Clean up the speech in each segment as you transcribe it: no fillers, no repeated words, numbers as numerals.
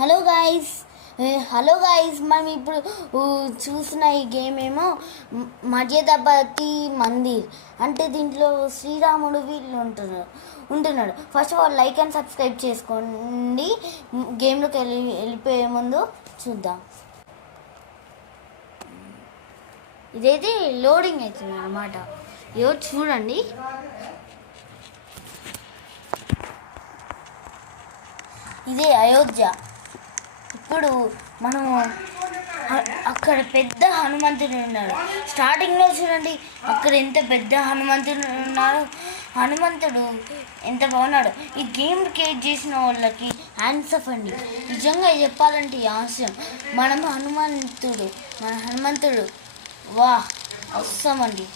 Hello guys hello guys మనం ఇప్పుడు చూసిన ఈ గేమ్ ఏమో మర్యాదపతి మందిర్. అంటే దీంట్లో శ్రీరాముడు వీళ్ళు ఉంటున్నాడు. First of all like and subscribe చేసుకోండి. గేమ్లోకి వెళ్ళిపోయే ముందు చూద్దాం. ఇదైతే లోడింగ్ అవుతుంది అన్నమాట. ఏదో చూడండి. ఇదే అయోధ్య. ఇప్పుడు మనం అక్కడ పెద్ద హనుమంతుడు ఉన్నాడు. స్టార్టింగ్లో చూడండి అక్కడ ఎంత పెద్ద హనుమంతుడు ఉన్నాడు. హనుమంతుడు ఎంత బాగున్నాడు. ఈ గేమ్ క్రియేట్ చేసిన వాళ్ళకి హ్యాండ్స్ ఆఫ్ అండి. నిజంగా చెప్పాలంటే హాస్యం. మన హనుమంతుడు వా వస్తామండి.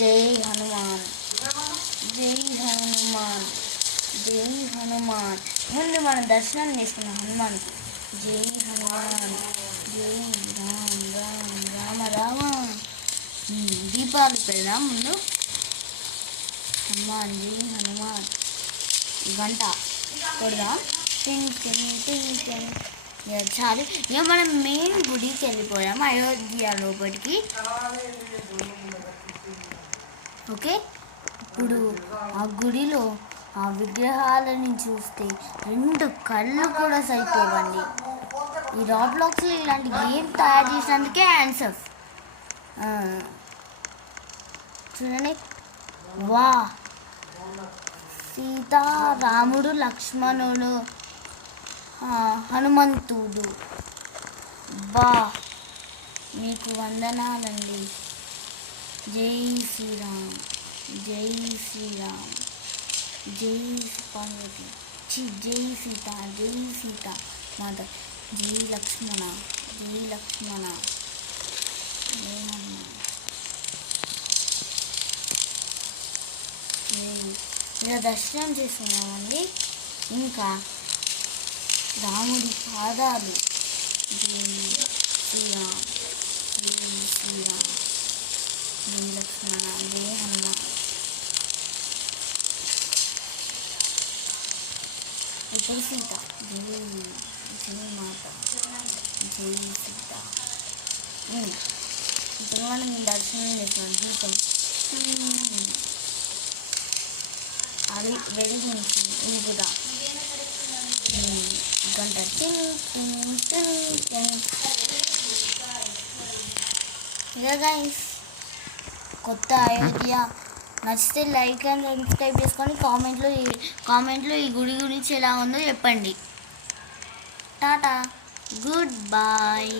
జై హనుమాన్, జై హనుమాన్, జై హనుమాన్. ముందు మనం దర్శనం చేసుకున్నాం హనుమాన్కి. జై హనుమాన్, జై రామ్ రామ్ రామ రామ. దీపాలు పెడదాం ముందు. హనుమాన్, జై హనుమాన్. గంట కొడదాం. టింగ్ టింగ్ టింగ్ టింగ్. చాలు. ఇక మనం మెయిన్ గుడికి వెళ్ళిపోయాం, అయోధ్య లోపలికి. ఓకే, ఇప్పుడు ఆ గుడిలో ఆ విగ్రహాలని చూస్తే రెండు కళ్ళు కూడా సరిపోవండి. ఈ రాబ్లాక్స్లో ఇలాంటి గేమ్ తయారు చేసినందుకే హ్యాండ్స్ ఆఫ్. చూడండి, వా సీతా, రాముడు, లక్ష్మణుడు, హనుమంతుడు. బా మీకు వందనాలండి. జై శ్రీరామ్, జై శ్రీరామ్, జై పార్వతి, జై సీత, జై సీత మాత, జై లక్ష్మణ, జై లక్ష్మణ, జై హనుమాన్. ఇలా దర్శనం చేసుకున్నామండి. ఇంకా రాముడి పాదాలు. జై శ్రీరామ్, జై శ్రీరామ్, జై లక్ష్మణ, జై హనుమాన్. జై సీత, జై జై మాత, జై సీత. ఇప్పుడు మనం దర్శనం చేసాం. దీపం అది వెలిగించి ఇంకుదా గంట. ఇదే గైస్ కొత్త అయోధ్య. నచ్చితే లైక్ అండ్ సబ్స్క్రైబ్ చేసుకొని కామెంట్లో ఈ గుడి గురించి ఎలా ఉందో చెప్పండి. Tata, good bye.